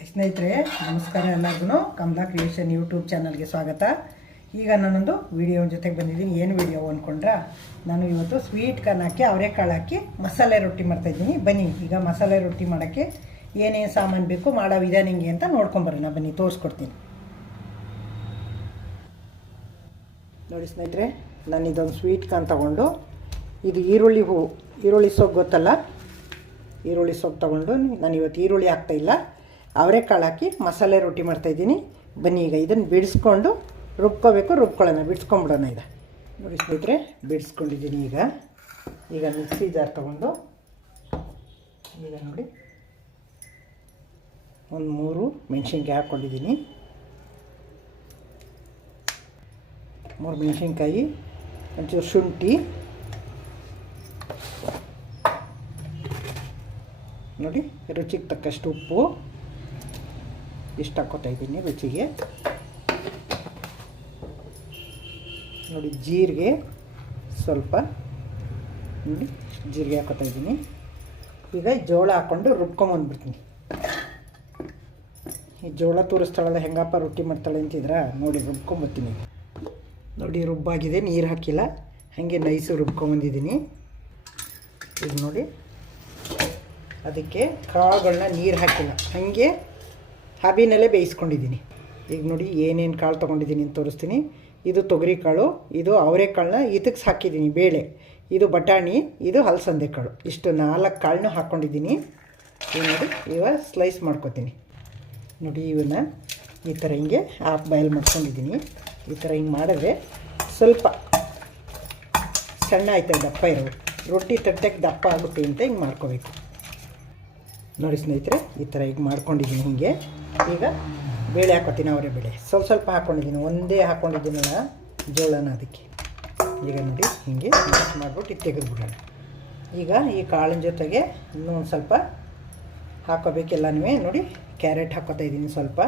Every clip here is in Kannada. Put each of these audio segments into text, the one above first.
ಹಾಯ್ ಸ್ನೇಹಿತರೆ, ನಮಸ್ಕಾರ ಎಲ್ಲರಿಗೂ. ಕಮಲಾ ಕ್ರಿಯೇಷನ್ ಯೂಟ್ಯೂಬ್ ಚಾನಲ್ಗೆ ಸ್ವಾಗತ. ಈಗ ನಾನೊಂದು ವಿಡಿಯೋ ಜೊತೆಗೆ ಬಂದಿದ್ದೀನಿ. ಏನು ವಿಡಿಯೋ ಅಂದ್ಕೊಂಡ್ರೆ, ನಾನು ಇವತ್ತು ಸ್ವೀಟ್ ಕಾರ್ನ್ ಹಾಕಿ ಅವರೆಕಾಳು ಹಾಕಿ ಮಸಾಲೆ ರೊಟ್ಟಿ ಮಾಡ್ತಾಯಿದ್ದೀನಿ. ಬನ್ನಿ, ಈಗ ಮಸಾಲೆ ರೊಟ್ಟಿ ಮಾಡೋಕ್ಕೆ ಏನೇನು ಸಾಮಾನು ಬೇಕು, ಮಾಡೋ ವಿಧಾನ ಹಿಂಗೆ ಅಂತ ನೋಡ್ಕೊಂಬರೋಣ. ಬನ್ನಿ, ತೋರಿಸ್ಕೊಡ್ತೀನಿ. ನೋಡಿ ಸ್ನೇಹಿತರೆ, ನಾನು ಇದೊಂದು ಸ್ವೀಟ್ ಕಾರ್ನ್ ತೊಗೊಂಡು, ಇದು ಈರುಳ್ಳಿ ಸೊಪ್ಪು ಗೊತ್ತಲ್ಲ, ಈರುಳ್ಳಿ ಸೊಪ್ಪು ತೊಗೊಂಡು ನಾನು ಇವತ್ತು ಈರುಳ್ಳಿ ಹಾಕ್ತಾಯಿಲ್ಲ, ಅವರೆಕಾಳು ಹಾಕಿ ಮಸಾಲೆ ರೊಟ್ಟಿ ಮಾಡ್ತಾಯಿದ್ದೀನಿ. ಬನ್ನಿ, ಈಗ ಇದನ್ನು ಬಿಡಿಸ್ಕೊಂಡು ರುಬ್ಕೊಳ್ಳೋಣ, ಬಿಡಿಸ್ಕೊಂಬಿಡೋಣ. ಈಗ ನೋಡಿ ಸ್ನೇಹಿತರೆ, ಬಿಡಿಸ್ಕೊಂಡಿದ್ದೀನಿ. ಈಗ ಮಿಕ್ಸಿ ಜಾರ್ ತೊಗೊಂಡು, ಈಗ ನೋಡಿ ಒಂದು 3 ಮೆಣಸಿನ್ಕಾಯಿ ಹಾಕ್ಕೊಂಡಿದ್ದೀನಿ. 3 ಮೆಣಸಿನ್ಕಾಯಿ, ಒಂಚೂರು ಶುಂಠಿ, ನೋಡಿ ರುಚಿಗೆ ತಕ್ಕಷ್ಟು ಉಪ್ಪು, ಇಷ್ಟು ಹಾಕ್ಕೋತಾ ಇದ್ದೀನಿ ರುಚಿಗೆ. ನೋಡಿ ಜೀರಿಗೆ ಸ್ವಲ್ಪ, ನೋಡಿ ಜೀರಿಗೆ ಹಾಕ್ಕೋತಾ ಇದ್ದೀನಿ. ಈಗ ಜೋಳ ಹಾಕ್ಕೊಂಡು ರುಬ್ಕೊಂಬಂದ್ಬಿಡ್ತೀನಿ. ಈ ಜೋಳ ತೋರಿಸ್ತಾಳಲ್ಲ ಹೆಂಗಪ್ಪ ರೊಟ್ಟಿ ಮಾಡ್ತಾಳೆ ಅಂತಿದ್ರ, ನೋಡಿ ರುಬ್ಕೊಂಬರ್ತೀನಿ. ನೋಡಿ ರುಬ್ಬಾಗಿದೆ, ನೀರು ಹಾಕಿಲ್ಲ, ಹಾಗೆ ನೈಸು ರುಬ್ಕೊಂಬಂದಿದ್ದೀನಿ. ಈಗ ನೋಡಿ ಅದಕ್ಕೆ ಕಾಳುಗಳನ್ನ ನೀರು ಹಾಕಿಲ್ಲ, ಹಾಗೆ ಹಬಿನಲ್ಲೇ ಬೇಯಿಸ್ಕೊಂಡಿದ್ದೀನಿ. ಈಗ ನೋಡಿ ಏನೇನು ಕಾಳು ತೊಗೊಂಡಿದ್ದೀನಿ ಅಂತ ತೋರಿಸ್ತೀನಿ. ಇದು ತೊಗರಿ ಕಾಳು, ಇದು ಅವರೆಕಾಳನ್ನ ಇದಕ್ಕೆ ಹಾಕಿದ್ದೀನಿ ಬೇಳೆ, ಇದು ಬಟಾಣಿ, ಇದು ಹಲಸಂದೆ ಕಾಳು, ಇಷ್ಟು 4 ಕಾಳನ್ನೂ ಹಾಕ್ಕೊಂಡಿದ್ದೀನಿ. ಈಗ ನೋಡಿ ಇವಾಗ ಸ್ಲೈಸ್ ಮಾಡ್ಕೊತೀನಿ. ನೋಡಿ ಇವನ್ನ ಈ ಥರ ಹಿಂಗೆ ಹಾಫ್ ಬಾಯ್ಲ್ ಮಾಡ್ಕೊಂಡಿದ್ದೀನಿ. ಈ ಥರ ಹಿಂಗೆ ಮಾಡಿದ್ರೆ ಸ್ವಲ್ಪ ಸಣ್ಣ ಆಯ್ತದೆ, ದಪ್ಪ ಇರೋದು ರೊಟ್ಟಿ ತಟ್ಟಕ್ಕೆ ದಪ್ಪ ಆಗುತ್ತೆ ಅಂತ ಹಿಂಗೆ ಮಾಡ್ಕೋಬೇಕು. ನೋಡಿ ಸ್ನೇಹಿತರೆ, ಈ ಥರ ಈಗ ಮಾಡ್ಕೊಂಡಿದ್ದೀನಿ. ಹೀಗೆ ಈಗ ಬೇಳೆ ಹಾಕ್ಕೊತೀನಿ, ಅವರೇ ಬೇಳೆ ಸ್ವಲ್ಪ ಹಾಕ್ಕೊಂಡಿದ್ದೀನಿ, ಒಂದೇ ಹಾಕ್ಕೊಂಡಿದ್ದೀನಲ್ಲ ಜೋಳನ, ಅದಕ್ಕೆ ಈಗ ನೋಡಿ ಹೀಗೆ ಮಿಕ್ಸ್ ಮಾಡಿಬಿಟ್ಟು ಇದು ತೆಗೆದುಬಿಡೋಣ. ಈಗ ಈ ಕಾಳಿನ ಜೊತೆಗೆ ಇನ್ನೂ ಒಂದು ಸ್ವಲ್ಪ ಹಾಕ್ಕೋಬೇಕೆಲ್ಲನೂ. ನೋಡಿ ಕ್ಯಾರೆಟ್ ಹಾಕ್ಕೋತಾ ಇದ್ದೀನಿ, ಸ್ವಲ್ಪ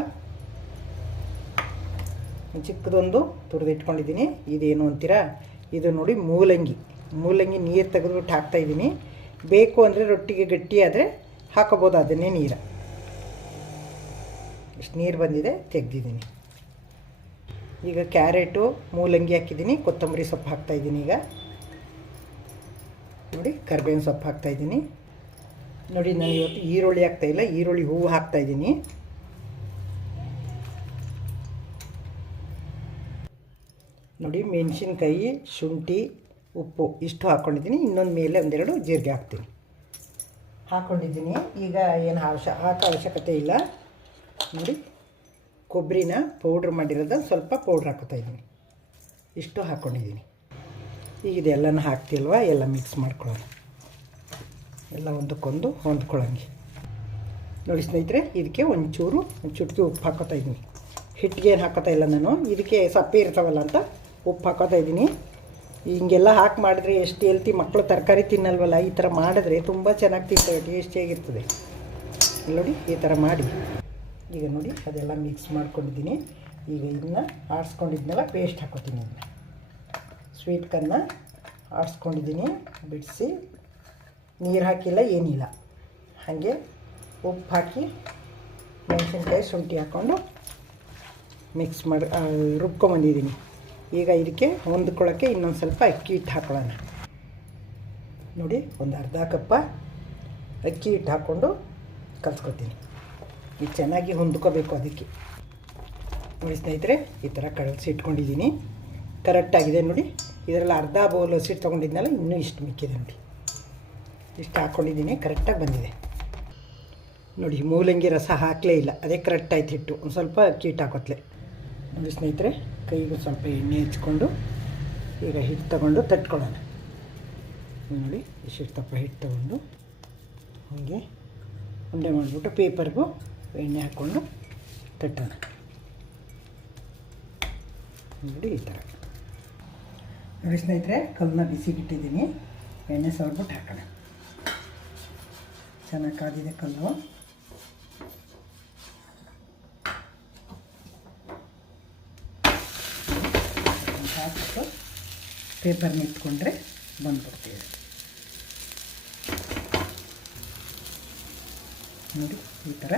ಚಿಕ್ಕದೊಂದು ತುರಿದಿಟ್ಕೊಂಡಿದ್ದೀನಿ. ಇದೇನು ಅಂತೀರಾ, ಇದು ನೋಡಿ ಮೂಲಂಗಿ ನೀರು ತೆಗೆದುಬಿಟ್ಟು ಹಾಕ್ತಾಯಿದ್ದೀನಿ. ಬೇಕು ಅಂದರೆ ರೊಟ್ಟಿಗೆ ಗಟ್ಟಿ ಆದರೆ ಹಾಕೋಬೋದು, ಅದನ್ನೇ ನೀರು. ಇಷ್ಟು ನೀರು ಬಂದಿದೆ, ತೆಗೆದಿದ್ದೀನಿ. ಈಗ ಕ್ಯಾರೆಟು ಮೂಲಂಗಿ ಹಾಕಿದ್ದೀನಿ, ಕೊತ್ತಂಬರಿ ಸೊಪ್ಪು ಹಾಕ್ತಾಯಿದ್ದೀನಿ. ಈಗ ನೋಡಿ ಕರಿಬೇವಿನ ಸೊಪ್ಪು ಹಾಕ್ತಾಯಿದ್ದೀನಿ. ನೋಡಿ ನಾನು ಇವತ್ತು ಈರುಳ್ಳಿ ಹಾಕ್ತಾಯಿಲ್ಲ, ಈರುಳ್ಳಿ ಹೂವು ಹಾಕ್ತಾಯಿದ್ದೀನಿ. ನೋಡಿ ಮೆಣಸಿನ್ಕಾಯಿ, ಶುಂಠಿ, ಉಪ್ಪು ಇಷ್ಟು ಹಾಕ್ಕೊಂಡಿದ್ದೀನಿ. ಇನ್ನೊಂದು ಮೇಲೆ 1-2 ಜೀರಿಗೆ ಹಾಕ್ಕೊಂಡಿದ್ದೀನಿ. ಈಗ ಏನು ಹಾಕೋ ಅವಶ್ಯಕತೆ ಇಲ್ಲ. ನೋಡಿ ಕೊಬ್ಬರಿನ ಪೌಡ್ರ್ ಮಾಡಿರೋದು ಸ್ವಲ್ಪ ಪೌಡ್ರ್ ಹಾಕ್ಕೋತಾ ಇದ್ದೀನಿ, ಇಷ್ಟು ಹಾಕ್ಕೊಂಡಿದ್ದೀನಿ. ಈಗ ಇದೆಲ್ಲನೂ ಹಾಕ್ತಿಲ್ವ, ಎಲ್ಲ ಮಿಕ್ಸ್ ಮಾಡ್ಕೊಳ್ಳೋಣ, ಎಲ್ಲ ಒಂದಕ್ಕೊಂದು ಹೊಂದ್ಕೊಳ್ಳೋಂಗೆ. ನೋಡಿ ಸ್ನೇಹಿತರೆ, ಇದಕ್ಕೆ ಒಂದು ಚುಟ್ಕಿ ಉಪ್ಪು ಹಾಕ್ಕೋತಾ ಇದ್ದೀನಿ. ಹಿಟ್ಟಿಗೆ ಏನು ಹಾಕೋತಾ ಇಲ್ಲ ನಾನು, ಇದಕ್ಕೆ ಸಪ್ಪೆ ಇರ್ತಾವಲ್ಲ ಅಂತ ಉಪ್ಪು ಹಾಕೋತಾ ಇದ್ದೀನಿ. ಹಿಂಗೆಲ್ಲ ಹಾಕಿ ಮಾಡಿದ್ರೆ ಎಷ್ಟು ಹೆಲ್ತಿ, ಮಕ್ಕಳು ತರಕಾರಿ ತಿನ್ನಲ್ವಲ್ಲ, ಈ ಥರ ಮಾಡಿದ್ರೆ ತುಂಬ ಚೆನ್ನಾಗಿ ತಿಂತವೆ, ಟೇಸ್ಟಿಯಾಗಿರ್ತದೆ. ನೋಡಿ ಈ ಥರ ಮಾಡಿ. ಈಗ ನೋಡಿ ಅದೆಲ್ಲ ಮಿಕ್ಸ್ ಮಾಡ್ಕೊಂಡಿದ್ದೀನಿ. ಈಗ ಇದನ್ನ ಆಡಿಸ್ಕೊಂಡಿದ್ನೆಲ್ಲ ಪೇಸ್ಟ್ ಹಾಕೋತೀನಿ. ಅದನ್ನ ಸ್ವೀಟ್ ಕಾರ್ನ ಆಡಿಸ್ಕೊಂಡಿದ್ದೀನಿ, ಬಿಡಿಸಿ ನೀರು ಹಾಕಿಲ್ಲ, ಏನಿಲ್ಲ, ಹಾಗೆ ಉಪ್ಪು ಹಾಕಿ ಮೆಣಸಿನ್ಕಾಯಿ ಶುಂಠಿ ಹಾಕ್ಕೊಂಡು ಮಿಕ್ಸ್ ಮಾಡಿ ರುಬ್ಕೊಂಬಂದಿದ್ದೀನಿ. ಈಗ ಇದಕ್ಕೆ ಹೊಂದ್ಕೊಳ್ಳೋಕ್ಕೆ ಇನ್ನೊಂದು ಸ್ವಲ್ಪ ಅಕ್ಕಿ ಹಿಟ್ಟು ಹಾಕೊಳ್ಳೋಣ. ನೋಡಿ ಒಂದು ಅರ್ಧ ಕಪ್ಪ ಅಕ್ಕಿ ಹಿಟ್ಟು ಹಾಕ್ಕೊಂಡು ಕಲಿಸ್ಕೊತೀನಿ. ಇದು ಚೆನ್ನಾಗಿ ಹೊಂದ್ಕೋಬೇಕು ಅದಕ್ಕೆ. ನೋಡಿ ಸ್ನೇಹಿತರೆ, ಈ ಥರ ಕಲಸಿ ಇಟ್ಕೊಂಡಿದ್ದೀನಿ, ಕರೆಕ್ಟಾಗಿದೆ. ನೋಡಿ ಇದರಲ್ಲಿ ಅರ್ಧ ಬೌಲ್ ಹಸಿಟ್ಟು ತೊಗೊಂಡಿದ್ನಲ್ಲ, ಇನ್ನೂ ಇಷ್ಟು ಮಿಕ್ಕಿದೆ. ನೋಡಿ ಇಷ್ಟು ಹಾಕ್ಕೊಂಡಿದ್ದೀನಿ, ಕರೆಕ್ಟಾಗಿ ಬಂದಿದೆ. ನೋಡಿ ಮೂಲಂಗಿ ರಸ ಹಾಕಲೇ ಇಲ್ಲ, ಅದೇ ಕರೆಕ್ಟ್ ಆಯ್ತು ಹಿಟ್ಟು. ಒಂದು ಸ್ವಲ್ಪ ಅಕ್ಕಿ ಹಿಟ್ಟು ಹಾಕೋತ್ಲೆ. ನೋಡಿ ಸ್ನೇಹಿತರೆ, ಕೈಗೂ ಸ್ವಲ್ಪ ಎಣ್ಣೆ ಹಚ್ಕೊಂಡು ಈಗ ಹಿಟ್ಟು ತೊಗೊಂಡು ತಟ್ಕೊಳ್ಳೋಣ. ನೋಡಿ ಇಷ್ಟು ದಪ್ಪ ಹಿಟ್ಟು ತೊಗೊಂಡು ಹಾಗೆ ಉಂಡೆ ಮಾಡಿಬಿಟ್ಟು ಪೇಪರ್ಗೂ ಎಣ್ಣೆ ಹಾಕ್ಕೊಂಡು ತಟ್ಟೋಣ. ನೋಡಿ ಈ ಥರ. ನೋಡಿ ಸ್ನೇಹಿತರೆ, ಕಲ್ಲನ್ನ ಬಿಸಿಗಿಟ್ಟಿದ್ದೀನಿ, ಎಣ್ಣೆ ಸವರ್ಬಿಟ್ಟು ಹಾಕೋಣ. ಚೆನ್ನಾಗಿ ಕಾದಿದೆ ಕಲ್ಲು. ಹಾಕ್ಬಿಟ್ಟು ಪೇಪರ್ನ ಇಟ್ಕೊಂಡ್ರೆ ಬಂದ್ಬಿಡ್ತೀವಿ. ನೋಡಿ ಈ ಥರ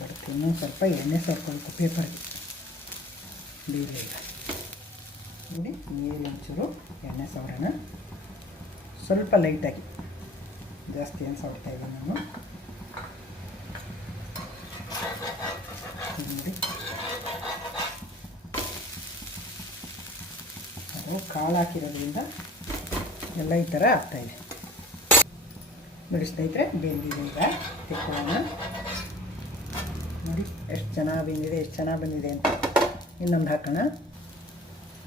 ಬರುತ್ತೆ. ಇನ್ನೊಂದು ಸ್ವಲ್ಪ ಎಣ್ಣೆ ಸೇರ್ಕೊಳ್ಬೇಕು ಪೇಪರ್ಗೆ ಬೇರೆ ನೋಡಿ. ಮೇಲೆ ಒಂಚೂರು ಎಣ್ಣೆ ಸವರೋಣ, ಸ್ವಲ್ಪ ಲೈಟಾಗಿ, ಜಾಸ್ತಿ ಏನು ಸವರ್ತಾ ಇದ್ದೀನಿ ನಾನು. ನೋಡಿ ಅದು ಕಾಳು ಹಾಕಿರೋದ್ರಿಂದ ಎಲ್ಲ ಈ ಥರ ಆಗ್ತಾಯಿದೆ ನೋಡಿ ಸ್ನೇಹಿತರೆ. ಬೆಂದಿದೆ, ಈಗ ತೆಕ್ಕೊಳ್ಳೋಣ. ನೋಡಿ ಎಷ್ಟು ಚೆನ್ನಾಗಿ ಬೆಂದಿದೆ, ಎಷ್ಟು ಚೆನ್ನಾಗಿ ಬಂದಿದೆ ಅಂತ. ಇನ್ನೊಂದು ಹಾಕೋಣ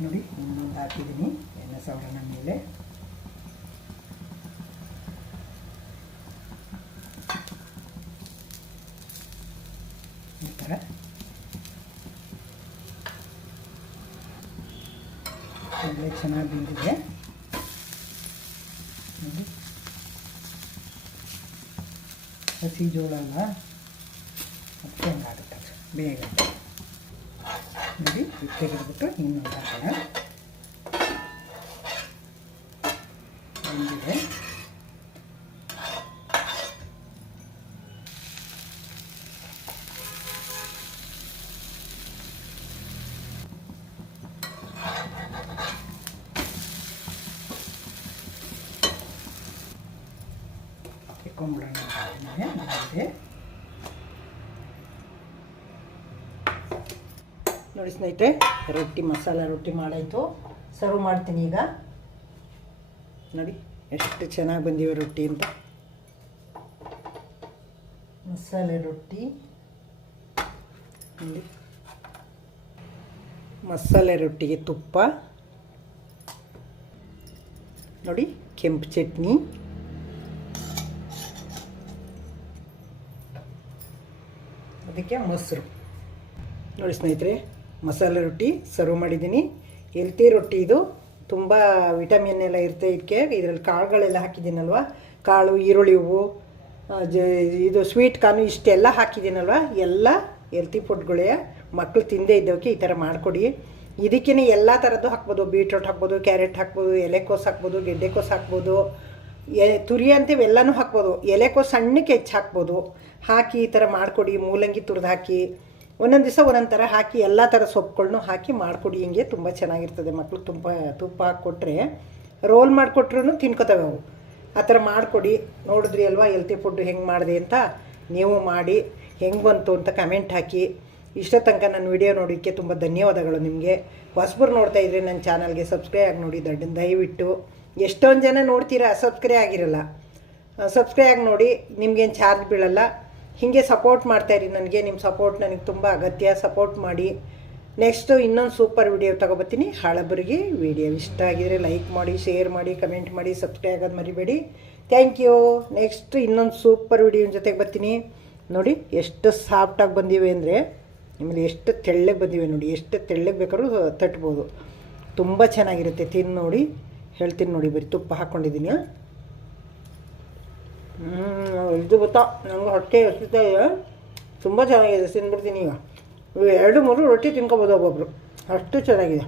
ನೋಡಿ. ಇನ್ನೊಂದು ಹಾಕಿದ್ದೀನಿ ಎಣ್ಣೆ ಸವರಣ ಮೇಲೆ. ಈ ಥರ ಒಳ್ಳೆ ಚೆನ್ನಾಗಿ ಬೆಂದಿದೆ ನೋಡಿ. ಹಸಿ ಜೋಳ ಅಲ್ಲ, ಅದಕ್ಕೆ ಹಂಗಾಗುತ್ತೆ ಬೇಗ ನೋಡಿ. ತೆಗೆದುಬಿಟ್ಟು ಇನ್ನೊಂದು ಹಾಕೋಣ. ಬಂದಿದೆ. ತೆಕ್ಕೊಂಬಿಡೋಣ. ಬಂದಿದೆ ನೋಡಿ ಸ್ನೇಹಿತರೆ. ರೊಟ್ಟಿ, ಮಸಾಲ ರೊಟ್ಟಿ ಮಾಡಾಯಿತು. ಸರ್ವ್ ಮಾಡ್ತೀನಿ ಈಗ. ನೋಡಿ ಎಷ್ಟು ಚೆನ್ನಾಗಿ ಬಂದಿವೆ ರೊಟ್ಟಿ ಅಂತ. ಮಸಾಲೆ ರೊಟ್ಟಿ ನೋಡಿ. ಮಸಾಲೆ ರೊಟ್ಟಿಗೆ ತುಪ್ಪ ನೋಡಿ, ಕೆಂಪು ಚಟ್ನಿ, ಅದಕ್ಕೆ ಮೊಸರು ನೋಡಿ ಸ್ನೇಹಿತರೆ. ಮಸಾಲೆ ರೊಟ್ಟಿ ಸರ್ವ್ ಮಾಡಿದ್ದೀನಿ. ಹೆಲ್ತಿ ರೊಟ್ಟಿ ಇದು. ತುಂಬ ವಿಟಮಿನ್ ಎಲ್ಲ ಇರುತ್ತೆ ಇದಕ್ಕೆ. ಇದರಲ್ಲಿ ಕಾಳುಗಳೆಲ್ಲ ಹಾಕಿದ್ದೀನಲ್ವ, ಕಾಳು, ಈರುಳ್ಳಿ ಹೂವು, ಇದು ಸ್ವೀಟ್ ಕಾರ್ನ್ ಇಷ್ಟೆಲ್ಲ ಹಾಕಿದ್ದೀನಲ್ವ, ಎಲ್ಲ ಹೆಲ್ತಿ ಫುಡ್ಗಳೇ. ಮಕ್ಕಳು ತಿಂದೇ ಇದ್ದವಕ್ಕೆ ಈ ಥರ ಮಾಡಿಕೊಡಿ. ಇದಕ್ಕೇ ಎಲ್ಲ ಥರದ್ದು ಹಾಕ್ಬೋದು. ಬೀಟ್ರೋಟ್ ಹಾಕ್ಬೋದು, ಕ್ಯಾರೆಟ್ ಹಾಕ್ಬೋದು, ಎಲೆಕೋಸು ಹಾಕ್ಬೋದು, ಗೆಡ್ಡೆಕೋಸು ಹಾಕ್ಬೋದು, ತುರಿ ಅಂತೀವಿ ಎಲ್ಲನೂ ಹಾಕ್ಬೋದು. ಎಲೆಕೋಸು ಸಣ್ಣಕ್ಕೆ ಹೆಚ್ಚು ಹಾಕ್ಬೋದು. ಹಾಕಿ ಈ ಥರ ಮಾಡಿಕೊಡಿ. ಮೂಲಂಗಿ ತುರಿದು ಹಾಕಿ ಒಂದೊಂದು ದಿವಸ ಒಂದೊಂದು ಥರ ಹಾಕಿ ಎಲ್ಲ ಥರ ಸೊಪ್ಪುಗಳ್ನೂ ಹಾಕಿ ಮಾಡಿಕೊಡಿ. ಹಿಂಗೆ ತುಂಬ ಚೆನ್ನಾಗಿರ್ತದೆ. ಮಕ್ಕಳು ತುಪ್ಪ ಹಾಕ್ಕೊಟ್ರೆ, ರೋಲ್ ಮಾಡಿಕೊಟ್ರೂ ತಿನ್ಕೋತವೆ ಅವು. ಆ ಥರ ಮಾಡಿಕೊಡಿ. ನೋಡಿದ್ರಿ ಅಲ್ವಾ ಹೆಲ್ತಿ ಫುಡ್ ಹೆಂಗೆ ಮಾಡಿದೆ ಅಂತ. ನೀವು ಮಾಡಿ ಹೆಂಗೆ ಬಂತು ಅಂತ ಕಮೆಂಟ್ ಹಾಕಿ. ಇಷ್ಟ ತನಕ ನನ್ನ ವಿಡಿಯೋ ನೋಡೋಕ್ಕೆ ತುಂಬ ಧನ್ಯವಾದಗಳು ನಿಮಗೆ. ಹೊಸಬರು ನೋಡ್ತಾ ಇದ್ರೆ ನನ್ನ ಚಾನಲ್ಗೆ ಸಬ್ಸ್ಕ್ರೈಬ್ ಆಗಿ ನೋಡಿ. ದಯವಿಟ್ಟು. ಎಷ್ಟೊಂದು ಜನ ನೋಡ್ತೀರಾ, ಸಬ್ಸ್ಕ್ರೈಬ್ ಆಗಿರಲ್ಲ. ಸಬ್ಸ್ಕ್ರೈಬ್ ಆಗಿ ನೋಡಿ, ನಿಮಗೇನು ಚಾರ್ಜ್ ಬೀಳಲ್ಲ. ಹೀಗೆ ಸಪೋರ್ಟ್ ಮಾಡ್ತಾಯಿರಿ. ನನಗೆ ನಿಮ್ಮ ಸಪೋರ್ಟ್ ನನಗೆ ತುಂಬ ಅಗತ್ಯ. ಸಪೋರ್ಟ್ ಮಾಡಿ. ನೆಕ್ಸ್ಟು ಇನ್ನೊಂದು ಸೂಪರ್ ವಿಡಿಯೋ ತೊಗೊಬರ್ತೀನಿ. ಹಳಬರಿಗೆ ವಿಡಿಯೋ ಇಷ್ಟ ಆಗಿದರೆ ಲೈಕ್ ಮಾಡಿ, ಶೇರ್ ಮಾಡಿ, ಕಮೆಂಟ್ ಮಾಡಿ, ಸಬ್ಸ್ಕ್ರೈಬ್ ಆಗೋದು ಮರಿಬೇಡಿ. Thank you. ನೆಕ್ಸ್ಟ್ ಇನ್ನೊಂದು ಸೂಪರ್ ವಿಡಿಯೋ ಜೊತೆಗೆ ಬರ್ತೀನಿ. ನೋಡಿ ಎಷ್ಟು ಸಾಫ್ಟಾಗಿ ಬಂದಿವೆ ಅಂದರೆ, ನಿಮ್ಮಲ್ಲಿ ಎಷ್ಟು ತೆಳ್ಳಗೆ ಬಂದಿವೆ ನೋಡಿ. ಎಷ್ಟು ತೆಳ್ಳಗೆ ಬೇಕಾದ್ರೂ ತಟ್ಬೋದು. ತುಂಬ ಚೆನ್ನಾಗಿರುತ್ತೆ. ತಿಂದು ನೋಡಿ, ಹೇಳ್ತೀನಿ ನೋಡಿ. ಬರೀ ತುಪ್ಪ ಹಾಕ್ಕೊಂಡಿದ್ದೀನಿ. ಇದು ಗೊತ್ತಾ, ನಂಗೆ ಹೊಟ್ಟೆ ಹಸಿತಾ ಇದೆ. ತುಂಬ ಚೆನ್ನಾಗಿದೆ. ತಿಂದ್ಬಿಡ್ತೀನಿ ಈಗ. 2-3 ರೊಟ್ಟಿ ತಿನ್ಕೊಬೋದು ಒಬ್ಬೊಬ್ಬರು. ಅಷ್ಟು ಚೆನ್ನಾಗಿದೆ.